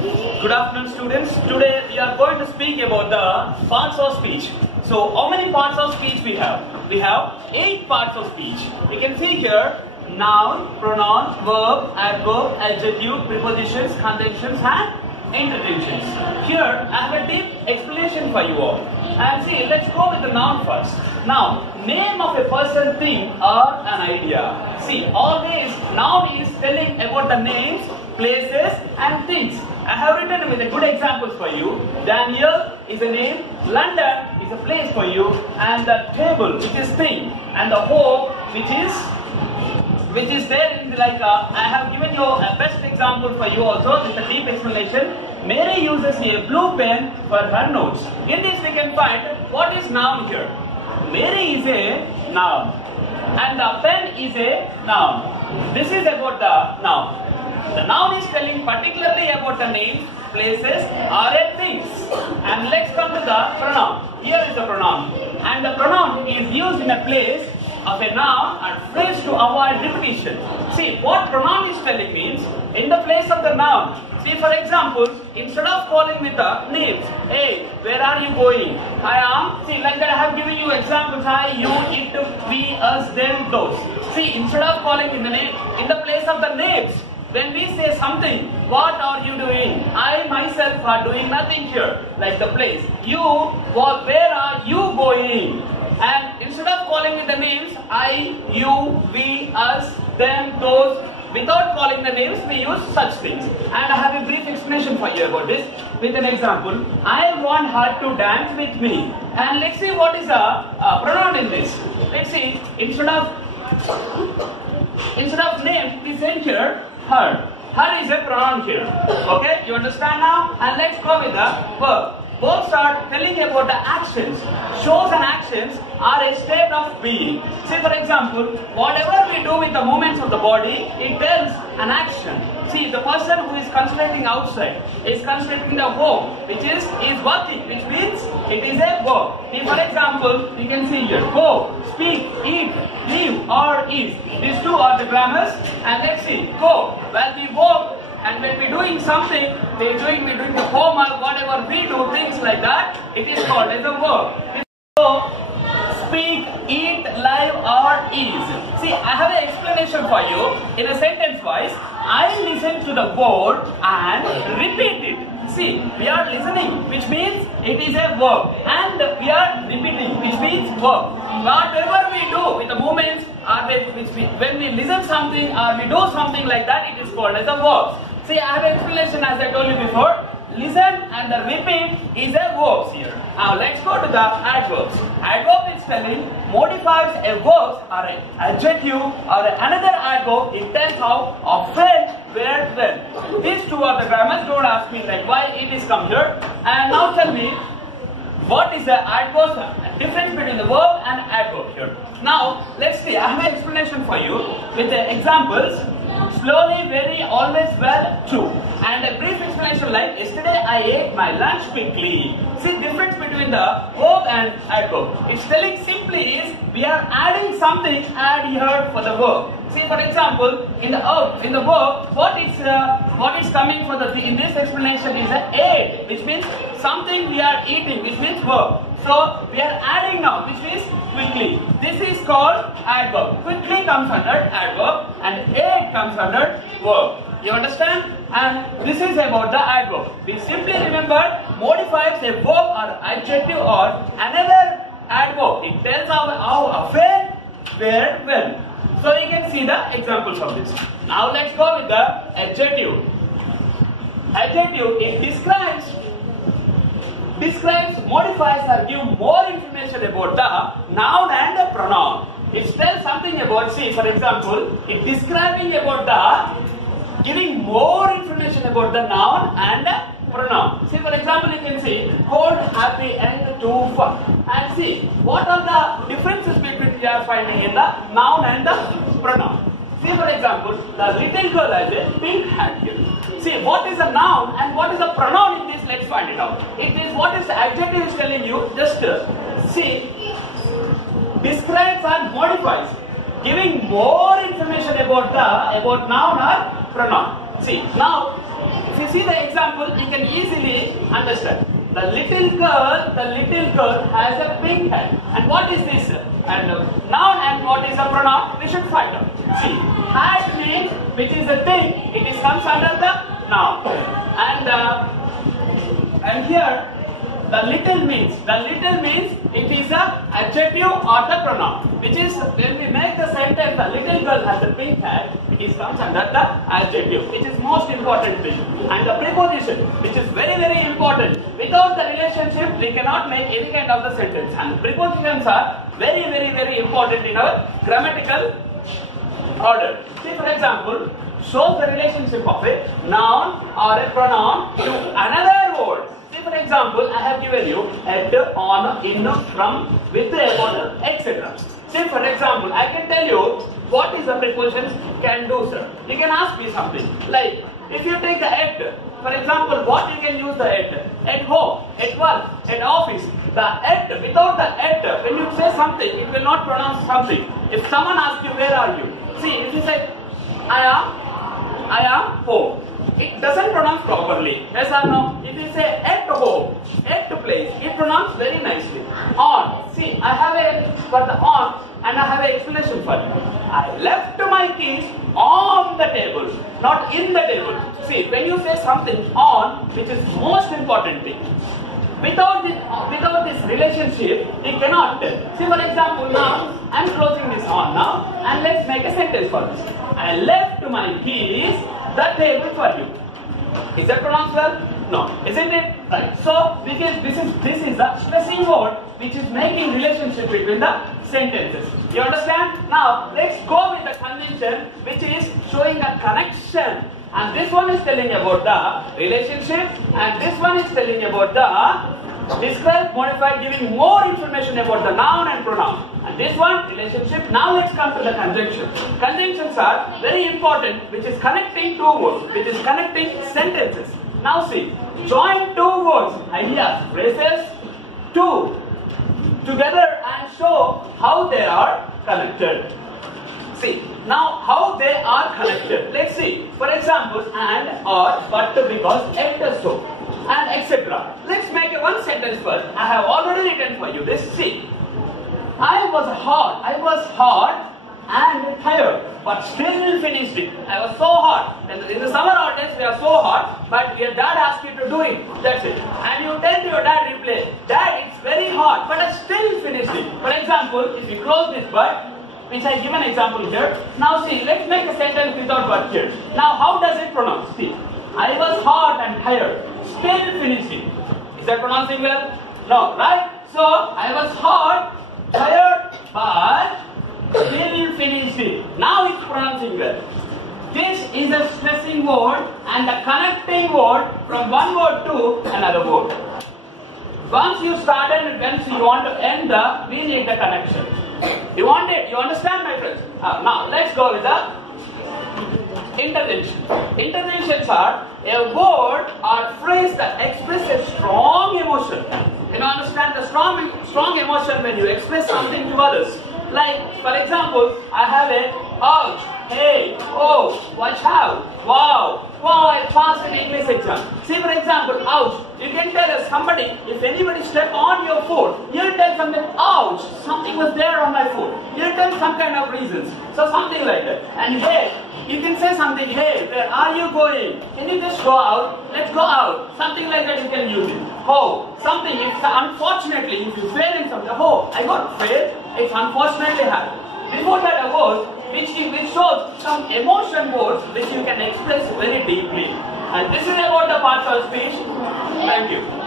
Good afternoon, students. Today we are going to speak about the parts of speech. So how many parts of speech we have? We have 8 parts of speech. We can see here noun, pronoun, verb, adverb, adjective, prepositions, conjunctions and interjections. Here I have a deep explanation for you all. And see, let's go with the noun first. Now, name of a person, thing or an idea. See, always noun is telling about the names, places and things. I have written with a good examples for you. Daniel is a name, London is a place for you, and the table which is thing, and the home which is there in I have given you a best example for you also with a deep explanation. Mary uses a blue pen for her notes. In this we can find what is noun here. Mary is a noun and the pen is a noun. This is about the noun. The noun is telling particularly about the names, places or things. And let's come to the pronoun. Here is the pronoun. And the pronoun is used in a place of a noun and phrase to avoid repetition. See, what pronoun is telling means in the place of the noun. See, for example, instead of calling with the names, hey, where are you going? I am. See, like that I have given you examples. I, you, it, we, us, them, those. See, instead of calling in the name, in the place of the names, when we say something, what are you doing? I myself are doing nothing here. Like the place. You, where are you going? And instead of calling with the names, I, you, we, us, them, those, without calling the names, we use such things. And I have a brief explanation for you about this with an example. I want her to dance with me. And let's see what is the pronoun in this. Let's see, instead of name, we say here, her. Her is a pronoun here. Okay, you understand now? And let's go with the verb. Verbs are telling about the actions. Shows and actions are a state of being. Say for example, whatever we do with the movements of the body, it tells an action. See, the person who is concentrating outside is concentrating the home, which is working, which means it is a verb. See, for example, you can see here, go, speak, eat, live or is. These two are the grammars. And let's see, go, while we walk, and when we're doing something, we're doing the homework, whatever we do, things like that, it is called as a verb. So, speak, eat, live or is. See, I have an explanation for you in a sentence wise. I listen to the word and repeat it. See, we are listening, which means it is a verb, and we are repeating, which means verb. Whatever we do with the movements, or when we listen something or we do something like that, it is called as a verb. See, I have an explanation as I told you before. Listen and the repeat is a verb here. Now let's go to the adverbs. Adverb is telling modifies a verb or an adjective or another adverb. It tells how, often, where, when. These two are the grammars. Don't ask me like why it is come here. And now tell me, what is the adverb, difference between the verb and adverb here. Now, let's see, I have an explanation for you with the examples. Slowly, very, always, well, true. And a brief explanation like, yesterday I ate my lunch quickly. See, difference between the verb and adverb. It's telling simply is, we are adding something, add here for the verb. See, for example, in the verb, what is coming for the in this explanation is a ate, which means something we are eating, which means verb. So we are adding now, which means quickly. This is called adverb. Quickly comes under adverb, and ate comes under verb. You understand? And this is about the adverb. We simply remember modifies a verb or adjective or another adverb. It tells how, often, where, when. So you can see the examples of this. Now let's go with the adjective. Adjective, it describes, modifies or give more information about the noun and the pronoun. It tells something about, see for example, it describing about the, giving more information about the noun and the pronoun. See for example, you can see cold, happy and too fun. And see what are the differences between we are finding in the noun and the pronoun. See for example, the little girl has a pink hat here. See what is the noun and what is the pronoun in this, let's find it out. It is what is the adjective is telling you, just see, describes and modifies, giving more information about noun or pronoun. See now, see see the example, you can easily understand. The little girl has a pink hat. And what is this? And noun and what is a pronoun? We should find out. See, hat means which is a thing. It is comes under the noun. And here the little means it is a adjective or the pronoun, which is when we make the sentence the little girl has a pink hat, it is comes under the adjective, which is most important thing. And the preposition, which is very very important. Without the relationship we cannot make any kind of the sentence, and prepositions are very very very important in our grammatical order. See, for example, shows the relationship of a noun or a pronoun to another word. See, for example, I have given you at, on, in, from, with, about, etc. See, for example, I can tell you what is the prepositions can do, sir. You can ask me something like, if you take the at, for example, what you can use the at home, at work, at office. The at, without the at, when you say something, it will not pronounce something. If someone asks you, where are you? See, if you say, I am home, it doesn't pronounce properly. Yes or no? If you say at home, at place, it pronounces very nicely. On. See, I have a for the on, and I have an explanation for you. I left my keys on the table, not in the table. See, when you say something on, which is most important thing, without this relationship, it cannot tell. See, for example, now I am closing this on now, and let's make a sentence for this. I left my keys the table for you. Is that pronounced well? No, isn't it? Right. So because this is the stressing word which is making relationship between the sentences. You understand? Now let's go with the conjunction which is showing a connection. And this one is telling about the relationship, and this one is telling about the describe, modify, giving more information about the noun and pronoun. And this one, relationship. Now let's come to the conjunction. Conjunctions are very important, which is connecting two words, which is connecting sentences. Now see, join two words, ideas, phrases, two together and show how they are connected. See, now how they are connected. Let's see. For example, and, or, but, because, et, so, and etc. Let's make a one sentence first. I have already written for you this. See, I was hot and tired, but still finished it. I was so hot. In the summer holidays we are so hot, but your dad asked you to do it. That's it. And you tell to your dad, replay, Dad, it's very hot, but I still finished it. For example, if you close this but, which I give an example here. Now see, let's make a sentence without but here. Now how does it pronounce? See, I was hot and tired, still finished it. Is that pronouncing well? No, right? So, I was hot, tired, but still finished it. Now it's pronouncing well. This is a stressing word and a connecting word from one word to another word. Once you started and once you want to end we need the connection. You want it? You understand, my friends? Now, let's go with the intervention. Interventions are a word or phrase that expresses a strong emotion. You understand the strong emotion when you express something to others. Like, for example, I have a ouch, hey, oh, watch out, wow, I passed an English exam. See, for example, ouch. You can tell us somebody, if anybody step on your foot, you'll tell something, ouch, something was there on my foot. You'll tell some kind of reasons. So something like that. And hey, you can say something, hey, where are you going? Can you just go out? Let's go out. Something like that you can use it. Oh, something, if unfortunately, if you fail in something, oh, I got failed, it's unfortunately happened. Before that a word which shows some emotion words which you can express very deeply. And this is about the parts of speech. Thank you.